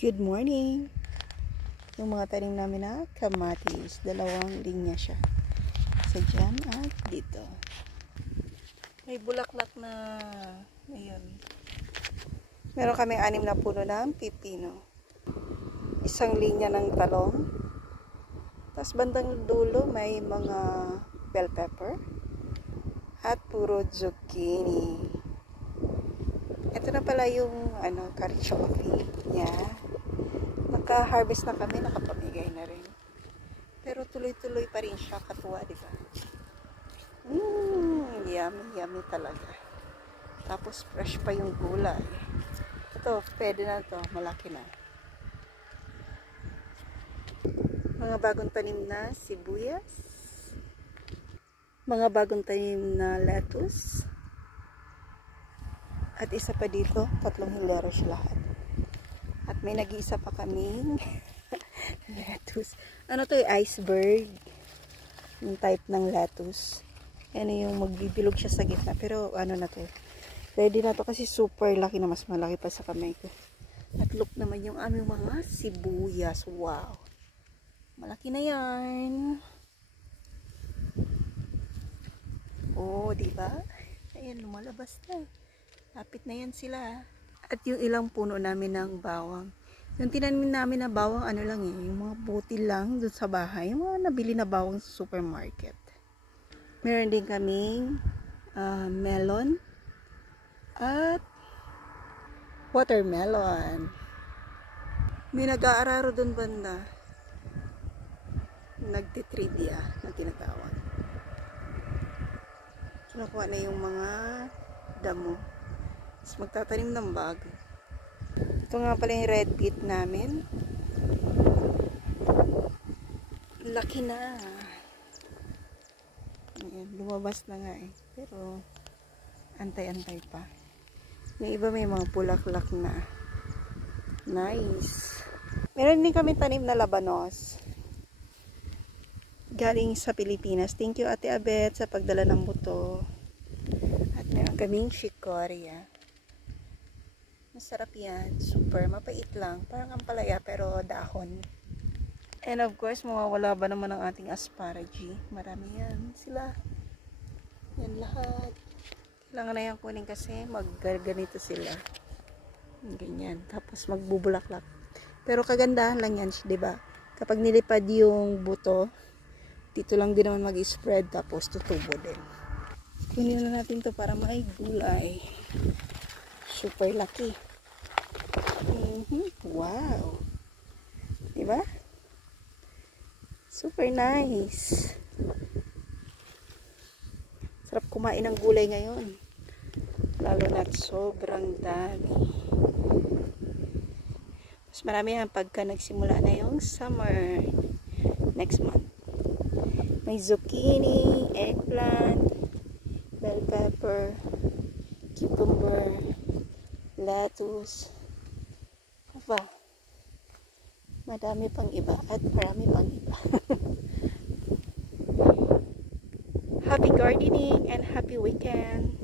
Good morning! Yung mga tanim namin na kamatis, dalawang linya siya. Sa dyan at dito. May bulaklak na ngayon. Meron kami 6 na puno ng pipino. Isang linya ng talong. Tapos bandang dulo may mga bell pepper. At puro zucchini. Ito na pala yung karichoki niya. Naka-harvest na kami, nakapamigay na rin. Pero tuloy-tuloy pa rin siya, katuwa, di ba? Yummy, yummy talaga. Tapos fresh pa yung gulay. Ito, pwede na to, malaki na. Mga bagong tanim na sibuyas. Mga bagong tanim na lettuce. At isa pa dito, 3 hilero siya lahat. At may nag-iisa pa kaming lettuce. Ano to, iceberg? Yung type ng lettuce. Ano yung magbibilog siya sa gitna. Pero ano na to. Ready na to kasi super laki na, mas malaki pa sa kamay ko. At look naman yung aming mga sibuyas. Wow. Malaki na yan. Oh, diba? Ayan, lumalabas na. Lapit na yan sila. At yung ilang puno namin ng bawang. Yung tinanim namin na bawang, ano lang eh, yung mga butil lang dun sa bahay. Yung mga nabili na bawang sa supermarket. Meron din kaming melon at watermelon. May nag-aararo dun banda. Nagtitrivia na tinatawag. Kinukuha na yung mga damo. Tapos magtatanim ng bago. Ito nga pala yung red beet namin. Laki na. Ayan, lumabas na nga eh. Pero antay-antay pa. Yung iba may mga bulaklak na. Nice. Meron din kami tanim na labanos. Galing sa Pilipinas. Thank you Ate Abet sa pagdala ng buto. At meron kaming chicoria. Masarap yan. Super. Mapait lang. Parang ampalaya pero dahon. And of course, mawawala ba naman ang ating asparagus? Marami yan. Sila. Yan lahat. Kailangan na yan kunin kasi magganito sila. Ganyan. Tapos magbubulaklak. Pero kagandahan lang yan, diba? Kapag nilipad yung buto, dito lang din naman mag-spread tapos tutubo din. Kunin na natin to para may gulay. Super laki. Wow. Diba? Super nice. Sarap kumain ng gulay ngayon. Lalo na't sobrang dami. Mas marami yan pagka nagsimula na yung summer. Next month. May zucchini, eggplant, bell pepper, cucumber, lettuce. Aba, madami pang iba at marami pang iba. Happy gardening and happy weekend!